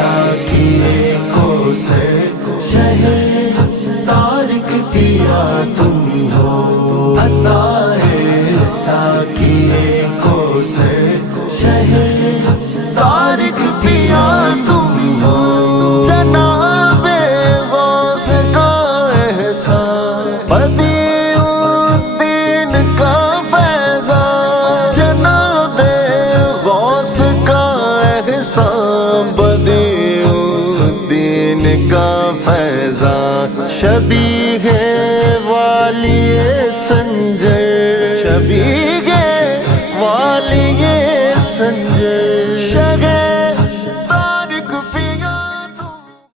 ساقیے کوثر شہر طارق پیا تم ہو عطا ہے ساقیے کوثر شہر طارق پیا تم ہو جناب غوث کا احسان بدیع الدین کا فیضان جناب غوث کا احسان بدیع الدین کا فیضان شبیہ والی سنجر شبیہ